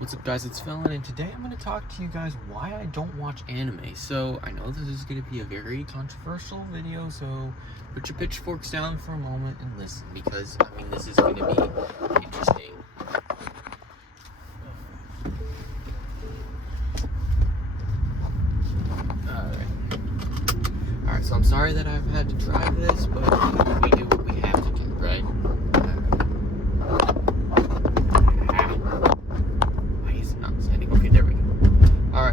What's up, guys? It's Felon, and today I'm going to talk to you guys why I don't watch anime. So, I know this is going to be a very controversial video, so put your pitchforks down for a moment and listen, because, this is going to be interesting. Alright, so I'm sorry that I've had to try this, but we do what we have to do, right?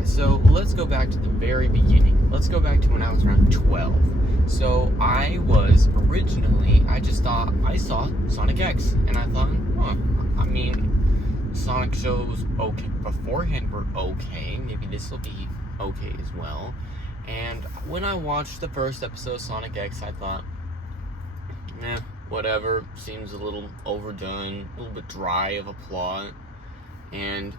So let's go back to the very beginning. Let's go back to when I was around 12. So I was originally, I saw Sonic X, and I thought, Sonic shows okay beforehand were okay. Maybe this will be okay as well. And when I watched the first episode of Sonic X, I thought, whatever. Seems a little overdone, a little bit dry of a plot, and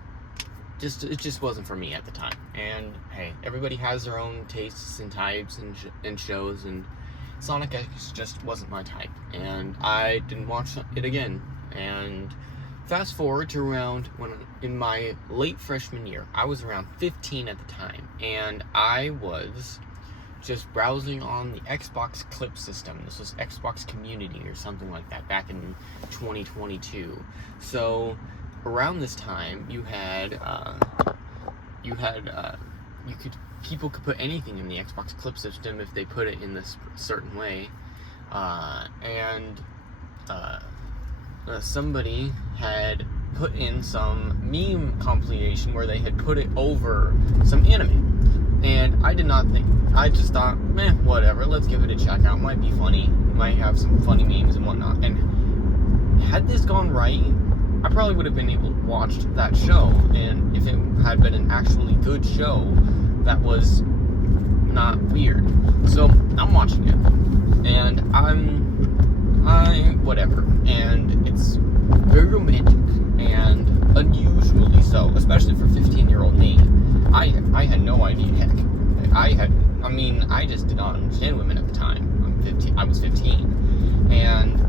it just wasn't for me at the time. And hey, everybody has their own tastes and types and shows, and Sonic X just wasn't my type, and I didn't watch it again. And fast forward to around when in my late freshman year, I was around 15 at the time, and I was just browsing on the Xbox Clip system. This was Xbox Community or something like that back in 2022. So around this time, people could put anything in the Xbox Clip system if they put it in this certain way, and somebody had put in some meme compilation where they had put it over some anime, and I just thought, whatever, let's give it a check out. Might be funny, might have some funny memes and whatnot. And had this gone right, I probably would have been able to watch that show, and if it had been an actually good show that was not weird. So I'm watching it, and whatever, and it's very romantic, and unusually so, especially for 15-year-old me. I had no idea, heck. I just did not understand women at the time. I was 15, and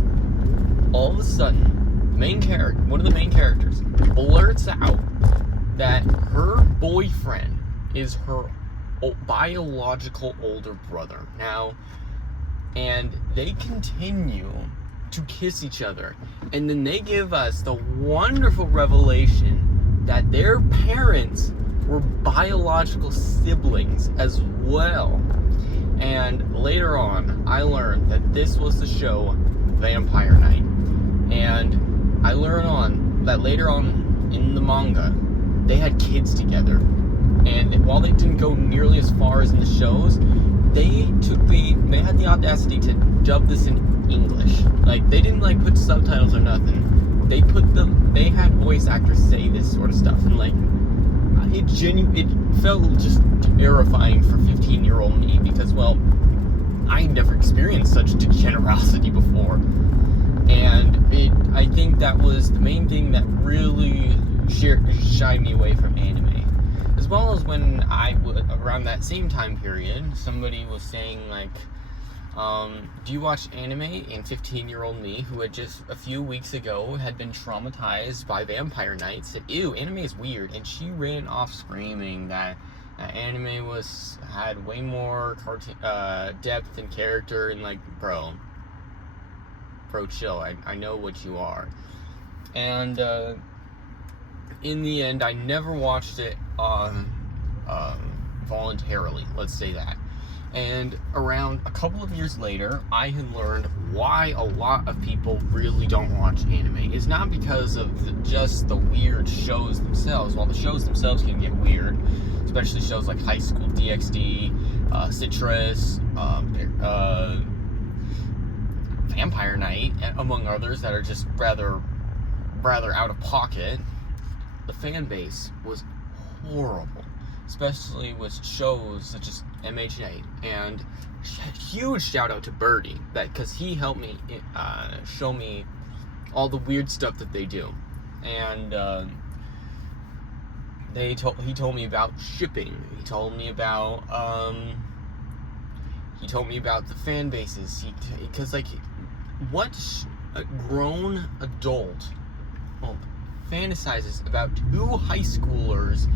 all of a sudden, one of the main characters blurts out that her boyfriend is her biological older brother. Now, and they continue to kiss each other, and then they give us the wonderful revelation that their parents were biological siblings as well. And later on, I learned that this was the show Vampire Knight, and I learned that later on in the manga, they had kids together. And while they didn't go nearly as far as in the shows, they had the audacity to dub this in English. Like, they didn't put subtitles or nothing. They had voice actors say this sort of stuff, and it felt just terrifying for 15-year-old me, because, I had never experienced such degenerosity before. And I think that was the main thing that really shied me away from anime. As well as when around that same time period, somebody was saying, do you watch anime? And 15-year-old me, who had just a few weeks ago had been traumatized by Vampire Knight, said, ew, anime is weird. And she ran off screaming that anime had way more depth and character, and bro, chill, I know what you are. And in the end, I never watched it voluntarily, let's say that. And around a couple of years later, I had learned why a lot of people really don't watch anime. It's not because of just the weird shows themselves. While the shows themselves can get weird, especially shows like High School DxD, Citrus, Vampire Knight, among others that are just rather out of pocket, the fan base was horrible, especially with shows such as MHA. And huge shout out to Birdie, because he helped me show me all the weird stuff that they do. And he told me about shipping. He told me about the fan bases. Because what a grown adult, fantasizes about two high schoolers,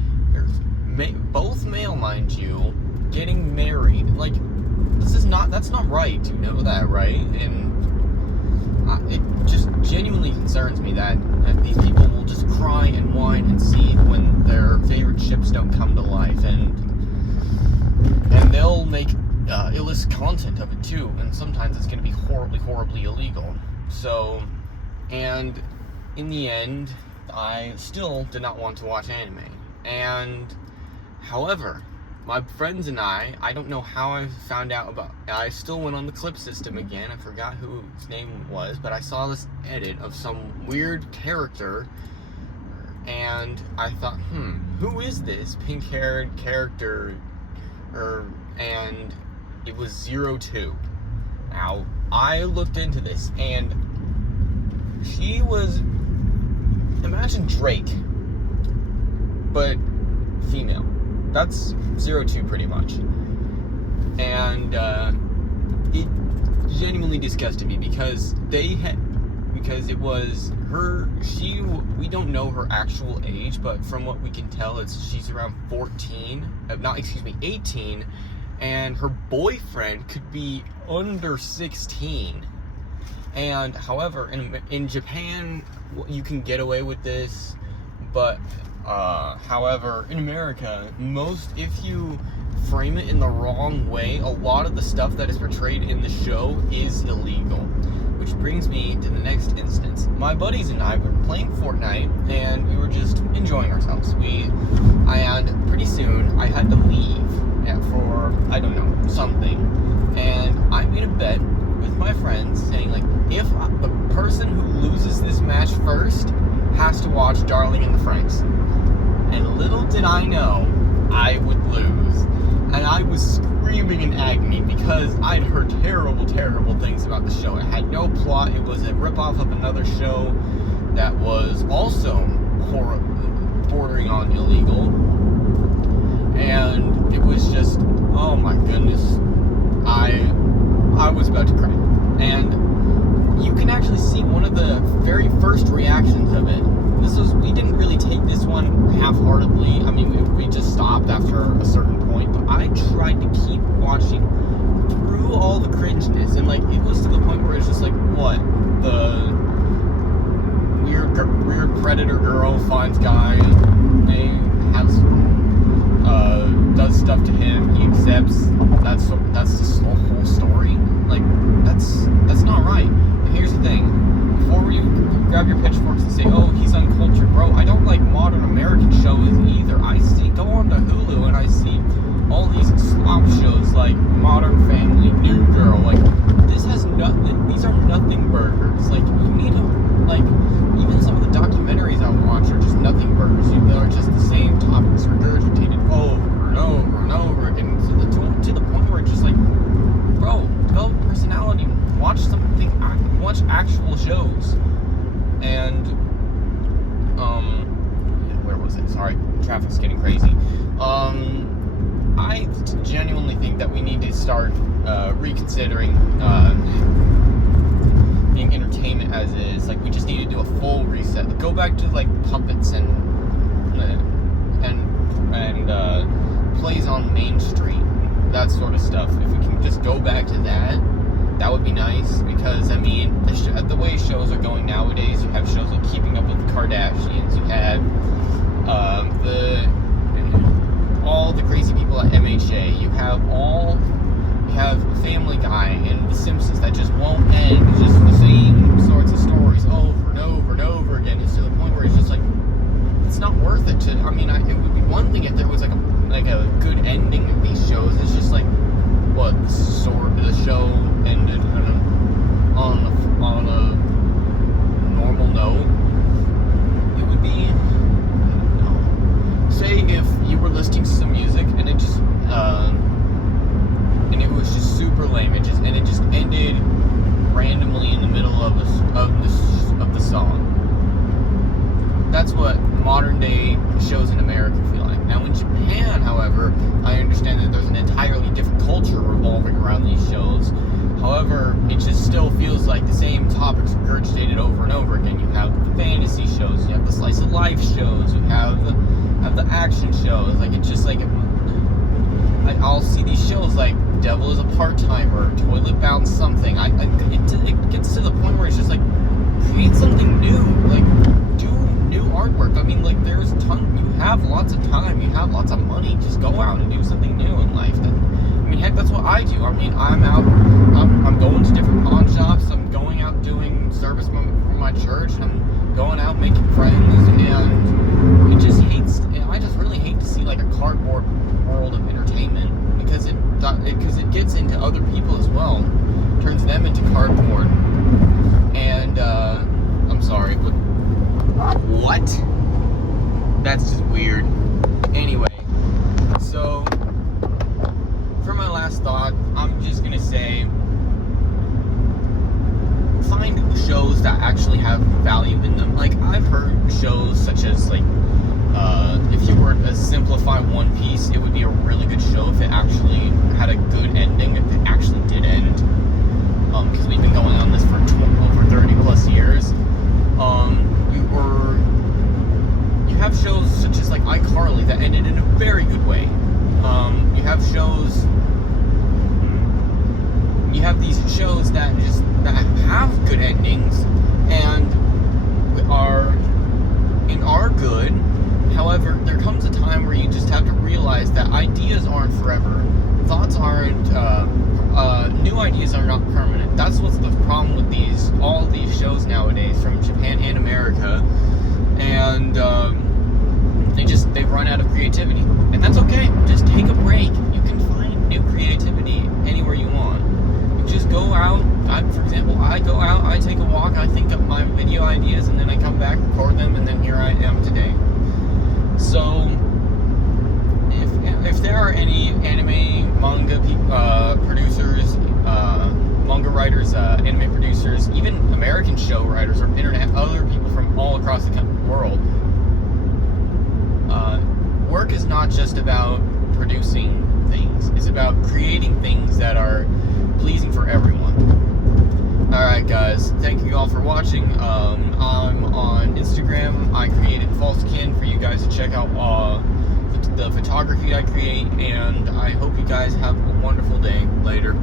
both male, mind you, getting married. Like, that's not right. You know that, right? And it just genuinely concerns me that these people will just cry and whine and seethe when their favorite ships don't come to life, and they'll make illicit content of it too, and sometimes it's going to be horribly illegal. So, and in the end, I still did not want to watch anime. And however, my friends and I don't know how I found out about, I still went on the clip system again. I forgot who his name was, but I saw this edit of some weird character, and I thought, who is this pink-haired character? And it was 02. Now, I looked into this, and she was, imagine Drake, but female. That's 02 pretty much. And it genuinely disgusted me because it was her, we don't know her actual age, but from what we can tell, she's around 18, and her boyfriend could be under 16. And however, in Japan, you can get away with this, but however, in America, if you frame it in the wrong way, a lot of the stuff that is portrayed in the show is illegal. Which brings me to the next instance. My buddies and I were playing Fortnite, and we were just enjoying ourselves. And pretty soon, I had to leave for, I don't know, something. And I made a bet with my friends saying, like, if the person who loses this match first has to watch Darling in the Franxx. And little did I know, I would lose. And I was screaming in agony because I'd heard terrible things about the show. It had no plot. It was a ripoff of another show that was also bordering on illegal. And it was just, oh my goodness. I was about to cry. And you can actually see one of the very first reactions of it. We didn't really take this one half-heartedly. I mean, we just stopped after a certain point, but I tried to keep watching through all the cringeness, and like, it was to the point where it's just like, what? The weird predator girl finds guy, does stuff to him, he accepts, that's the whole story. Like, that's not right. And here's the thing. Before you grab your pitchforks and say, oh, he's uncultured, bro, I don't like modern American shows either. Go on to Hulu and I see all these slop shows like Modern Family, New Girl, like, these are nothing burgers. Like, you need to, like, even some of the documentaries I watch are just nothing burgers. They're just the same topics regurgitated over and over and over again, to the point where it's just like, bro, develop personality, watch actual shows. And where was it? Sorry, traffic's getting crazy. I genuinely think that we need to start reconsidering being entertainment as is. Like, we just need to do a full reset. Go back to like puppets and plays on Main Street, that sort of stuff. If we can just go back to that, that would be nice. Because I mean, the way shows are going nowadays, you have shows like Keeping Up with the Kardashians, you have all the crazy people at MHA, you have Family Guy and The Simpsons that just won't end. It's just the same sorts of stories over and over and over again. It's to the point where it's just like, it's not worth it to. I mean, it would be one thing if there was like a good ending of these shows. It's just like, what, the show ended on a normal note. It would be, say if you were listening to some music and it just and it was just super lame. It just ended randomly in the middle of the song. That's what modern day shows in America feel like. Now in Japan, however, I understand that there's an entirely different culture revolving around these shows. However, it just still feels like the same topics regurgitated over and over again. You have the fantasy shows, you have the slice of life shows, you have the action shows. Like, it's just like, I'll see these shows like Devil is a Part-Timer, Toilet Bound something. It gets to the point where it's just like, create something new, like, do new artwork. I mean, like, you have lots of time, you have lots of money, just go out and do something new in life. Heck, that's what I do. I mean, I'm going to different pawn shops, I'm going out doing service for my church, I'm going out making friends, and I just really hate to see like a cardboard world of entertainment, because it gets into other people as well, turns them into cardboard. And I'm sorry, but what? That's just weird. Anyway, so for my last thought, I'm just gonna say, find shows that actually have value in them. Like, I've heard shows such as, like, if you were to simplify One Piece, it would be a really good show if it actually had a good ending, if it actually did end. Because we've been going on this for over 30 plus years. You have shows such as, like, iCarly that ended in a very good way. You have shows. You have these shows that have good endings and are good. However, there comes a time where you just have to realize that ideas aren't forever. Thoughts aren't. New ideas are not permanent. That's what's the problem with all these shows nowadays from Japan and America, and they run out of creativity, and that's okay. Just take a break. You can find new creativity anywhere you want. You just go out. For example, I go out, I take a walk, I think of my video ideas, and then I come back, record them, and then here I am today. So, if there are any anime, manga producers, manga writers, anime producers, even American show writers or other people from all across the world, work is not just about producing things. It's about creating things that are pleasing for everyone. Alright guys, thank you all for watching. I'm on Instagram. I created False Kin for you guys to check out the photography I create, and I hope you guys have a wonderful day. Later.